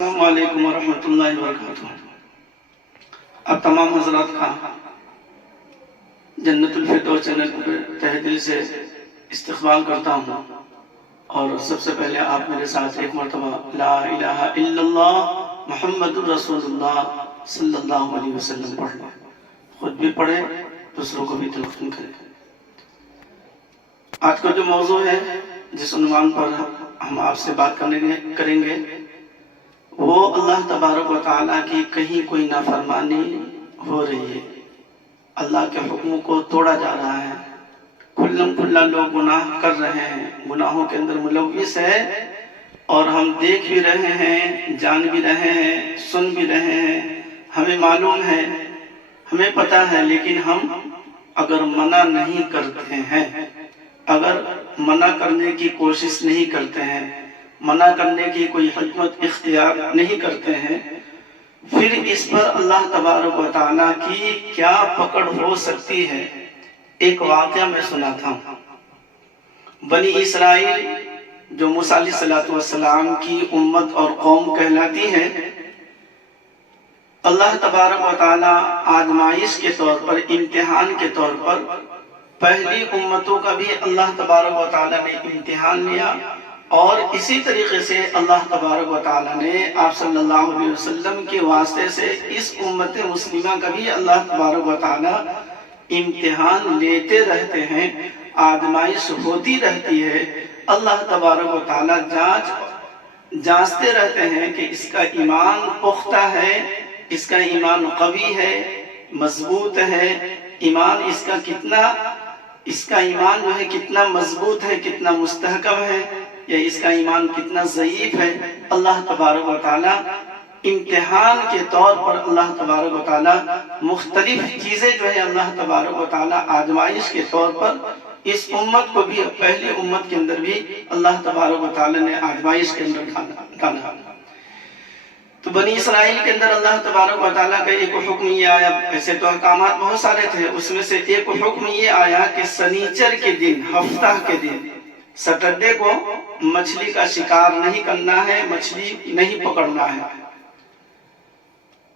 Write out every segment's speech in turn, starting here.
السلام علیکم ورحمۃ اللہ وبرکاتہ۔ اب تمام حضرات کا جنت الفردوس چینل پر تہہ دل سے استقبال کرتا ہوں، اور سب سے پہلے آپ میرے ساتھ ایک مرتبہ لا الہ الا اللہ محمد الرسول اللہ صلی اللہ علیہ وسلم پڑھ لیں، خود بھی پڑھیں، دوسروں کو بھی تلقین کریں۔ آج کا جو موضوع ہے، جس عنوان پر ہم آپ سے بات کریں گے، وہ اللہ تبارک و تعالیٰ کی کہیں کوئی نافرمانی ہو رہی ہے، اللہ کے حکموں کو توڑا جا رہا ہے، کھلم کھلا لوگ گناہ کر رہے ہیں، گناہوں کے اندر ملوث ہے، اور ہم دیکھ بھی رہے ہیں، جان بھی رہے ہیں، سن بھی رہے ہیں، ہمیں معلوم ہے، ہمیں پتہ ہے، لیکن ہم اگر منع نہیں کرتے ہیں، اگر منع کرنے کی کوشش نہیں کرتے ہیں، منع کرنے کی کوئی حکمت اختیار نہیں کرتے ہیں، پھر اس پر اللہ تبارک و تعالیٰ کی کیا پکڑ ہو سکتی ہے۔ ایک واقعہ میں سنا تھا، بنی اسرائیل جو موسیٰ علیہ السلام کی امت اور قوم کہلاتی ہے، اللہ تبارک و تعالیٰ آزمائش کے طور پر، امتحان کے طور پر پہلی امتوں کا بھی اللہ تبارک و تعالیٰ نے امتحان لیا، اور اسی طریقے سے اللہ تبارک و تعالیٰ نے آپ صلی اللہ علیہ وسلم کے واسطے سے اس امت مسلمہ کا بھی اللہ تبارک و تعالیٰ امتحان لیتے رہتے ہیں، آزمائش ہوتی رہتی ہے، اللہ تبارک و تعالیٰ جانچتے رہتے ہیں کہ اس کا ایمان پختہ ہے، اس کا ایمان قوی ہے، مضبوط ہے، ایمان اس کا ایمان جو ہے کتنا مضبوط ہے، کتنا مستحکم ہے، یا اس کا ایمان کتنا ضعیف ہے۔ اللہ تبارک و تعالیٰ امتحان کے طور پر اللہ تبارک و تعالیٰ مختلف چیزیں جو ہے اللہ تبارک و تعالیٰ آزمائش کے طور پر اس امت کو بھی، پہلی امت کے اندر بھی اللہ تبارک و تعالیٰ نے آزمائش کے اندر ڈالا۔ تو بنی اسرائیل کے اندر اللہ تبارک و تعالیٰ کا ایک حکم یہ آیا، ایسے تو احکامات بہت سارے تھے، اس میں سے ایک حکم یہ آیا کہ سنیچر کے دن، ہفتہ کے دن، سیٹرڈے کو مچھلی کا شکار نہیں کرنا ہے، مچھلی نہیں پکڑنا ہے۔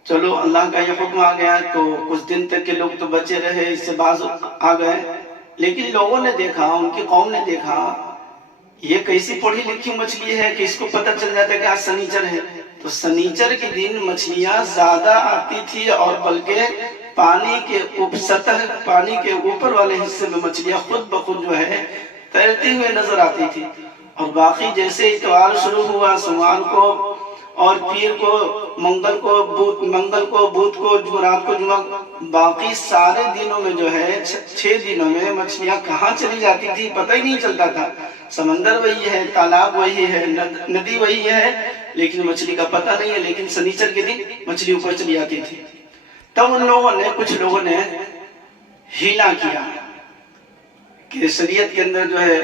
چلو اللہ کا یہ حکم آ گیا تو کچھ دن تک کے لوگ تو بچے رہے، اس سے باز آ گئے، لیکن لوگوں نے دیکھا، ان کی قوم نے دیکھا، یہ کیسی پڑھی لکھی مچھلی ہے کہ اس کو پتہ چل جاتا ہے کہ آج سنیچر ہے۔ تو سنیچر کے دن مچھلیاں زیادہ آتی تھی، اور بلکہ پانی کے اوپر والے حصے میں مچھلیاں خود بخود جو ہے تیرتی ہوئے نظر آتی تھی، اور باقی جیسے اتوار شروع ہوا، سوموار کو اور پیر کو، منگل کو، بدھ کو، جمعرات کو، جمعہ، باقی سارے دنوں میں جو ہے 6 دنوں میں مچھلیاں کہاں چلی جاتی تھی پتہ ہی نہیں چلتا تھا۔ سمندر وہی ہے، تالاب وہی ہے، ندی وہی ہے، لیکن مچھلی کا پتہ نہیں ہے، لیکن سنیچر کے دن مچھلی اوپر چلی جاتی تھی۔ تب کچھ لوگوں نے ہیلا کیا کہ شریعت کے اندر جو ہے،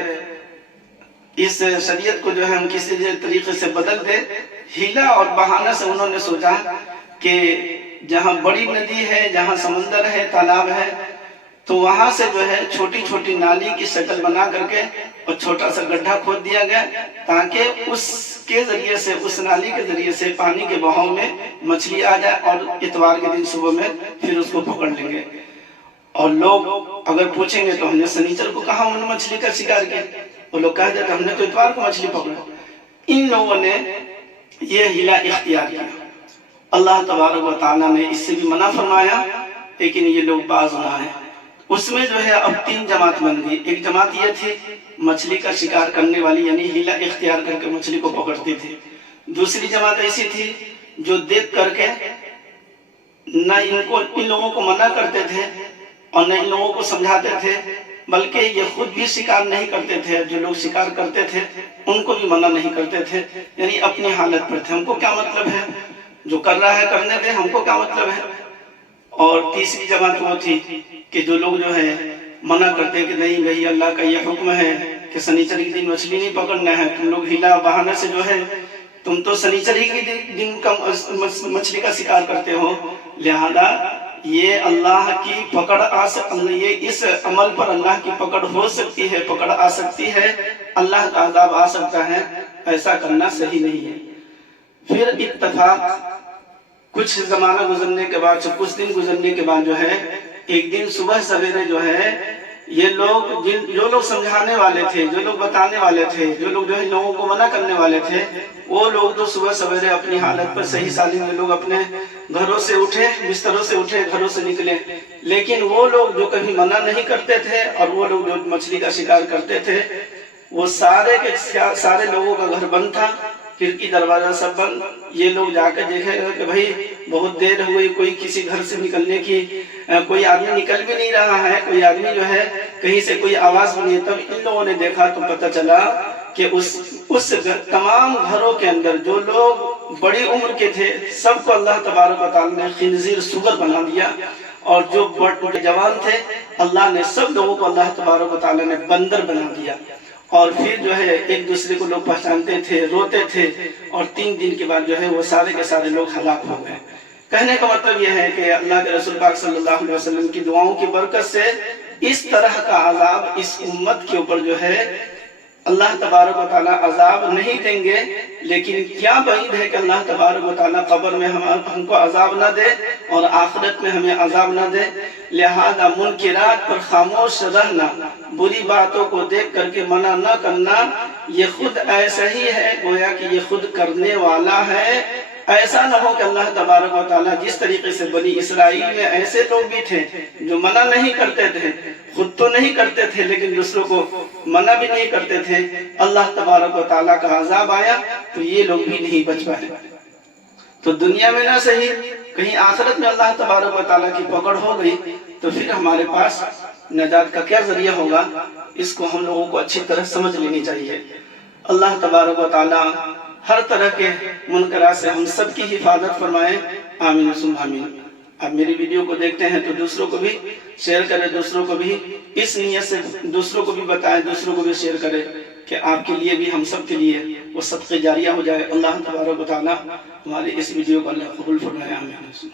اس شریعت کو جو ہے ہم کسی طریقے سے بدل دیں۔ ہیلا اور بہانہ سے انہوں نے سوچا کہ جہاں بڑی ندی ہے، جہاں سمندر ہے، تالاب ہے، تو وہاں سے جو ہے چھوٹی چھوٹی نالی کی شکل بنا کر کے اور چھوٹا سا گڈھا کھود دیا گیا، تاکہ اس کے ذریعے سے، اس نالی کے ذریعے سے پانی کے بہاؤ میں مچھلی آ جائے، اور اتوار کے دن صبح میں پھر اس کو پکڑ لیں گے۔ اور لوگ اگر پوچھیں گے تو ہم نے سنیچر کو کہاں مچھلی کا شکار کیا، وہ لوگ کہہ دیتے ہم نے تو اتوار کو مچھلی پکڑا۔ ان لوگوں نے یہ ہیلا اختیار کیا، اللہ تبارک و تعالیٰ نے اس سے بھی منع فرمایا، لیکن یہ لوگ باز نہ آئے۔ اس میں جو ہے اب 3 جماعت بن گئی۔ ایک جماعت یہ تھی مچھلی کا شکار کرنے والی، یعنی ہیلا اختیار کر کے مچھلی کو پکڑتی تھی۔ دوسری جماعت ایسی تھی جو دیکھ کر کے نہ ان لوگوں کو منع کرتے تھے اور نہ ان لوگوں کو سمجھاتے تھے، بلکہ یہ خود بھی شکار نہیں کرتے تھے، جو لوگ شکار کرتے تھے ان کو بھی منع نہیں کرتے تھے، یعنی اپنی حالت پر تھے، ہم کو کیا مطلب ہے، جو کر رہا ہے کرنے دے، ہم کو کیا مطلب ہے۔ اور تیسری جماعت وہ تھی کہ جو لوگ جو ہے منع کرتے کہ نہیں بھئی اللہ کا یہ حکم ہے کہ سنیچر کے دن مچھلی نہیں پکڑنا ہے، تم لوگ ہیلا بہانے سے جو ہے تم تو سنیچر ہی کے دن مچھلی کا شکار کرتے ہو، لہذا یہ اللہ کی پکڑ یہ اس عمل پر اللہ کی پکڑ ہو سکتی ہے، پکڑ آ سکتی ہے، اللہ کا عذاب آ سکتا ہے، ایسا کرنا صحیح نہیں ہے۔ پھر اتفاق کچھ زمانہ گزرنے کے بعد کچھ دن گزرنے کے بعد جو ہے ایک دن صبح سویرے جو ہے یہ لوگ جو لوگ سمجھانے والے تھے، جو لوگ بتانے والے تھے، جو لوگ جو ہے لوگوں کو منع کرنے والے تھے، وہ لوگ تو صبح سویرے اپنی حالت پر صحیح سالم میں لوگ اپنے گھروں سے اٹھے، بستروں سے اٹھے، گھروں سے نکلے. لیکن وہ لوگ جو کبھی منع نہیں کرتے تھے اور وہ لوگ جو مچھلی کا شکار کرتے تھے، وہ سارے کے سارے لوگوں کا گھر بند تھا، کھڑکی دروازہ سب بند. یہ لوگ جا کے دیکھے گا کہ بھائی بہت دیر ہوئی، کوئی کسی گھر سے نکلنے کی، کوئی آدمی نکل بھی نہیں رہا ہے، کوئی آدمی جو ہے کہیں سے کوئی آواز بنی. تب ان لوگوں نے دیکھا تو پتہ چلا کہ اس تمام گھروں کے اندر جو لوگ بڑی عمر کے تھے سب کو اللہ تبارک و تعالی نے خنزیر سور بنا دیا، اور جو جوان تھے اللہ نے سب لوگوں کو اللہ تبارک و تعالی نے بندر بنا دیا. اور پھر جو ہے ایک دوسرے کو لوگ پہچانتے تھے، روتے تھے، اور 3 دن کے بعد جو ہے وہ سارے کے سارے لوگ ہلاک ہو گئے. کہنے کا مطلب یہ ہے کہ اللہ کے رسول پاک صلی اللہ علیہ وسلم کی دعاؤں کی برکت سے اس طرح کا عذاب اس امت کے اوپر جو ہے اللہ تبارک و تعالیٰ عذاب نہیں دیں گے. لیکن کیا بعید ہے کہ اللہ تبارک و تعالیٰ قبر میں ہم کو عذاب نہ دے اور آخرت میں ہمیں عذاب نہ دے. لہذا منکرات پر خاموش رہنا، بری باتوں کو دیکھ کر کے منع نہ کرنا، یہ خود ایسا ہی ہے گویا کہ یہ خود کرنے والا ہے. ایسا نہ ہو کہ اللہ تبارک و تعالیٰ جس طریقے سے بنی اسرائیل میں ایسے لوگ بھی تھے جو منع نہیں کرتے تھے، خود تو نہیں کرتے تھے لیکن دوسروں کو منع بھی نہیں کرتے تھے، اللہ تبارک و تعالیٰ کا عذاب آیا تو یہ لوگ بھی نہیں بچ پائے. تو دنیا میں نہ صحیح، کہیں آخرت میں اللہ تبارک و تعالیٰ کی پکڑ ہو گئی تو پھر ہمارے پاس نجات کا کیا ذریعہ ہوگا، اس کو ہم لوگوں کو اچھی طرح سمجھ لینی چاہیے. اللہ تبارک و تعالیٰ ہر طرح کے منکرات سے ہم سب کی حفاظت فرمائے، آمین ثم آمین. اب میری ویڈیو کو دیکھتے ہیں تو دوسروں کو بھی شیئر کریں، دوسروں کو بھی اس نیت سے دوسروں کو بھی بتائیں، دوسروں کو بھی شیئر کریں کہ آپ کے لیے بھی ہم سب کے لیے وہ صدقہ جاریہ ہو جائے. اللہ تبارک و تعالیٰ ہماری اس ویڈیو کو اللہ قبول فرمائے، آمین.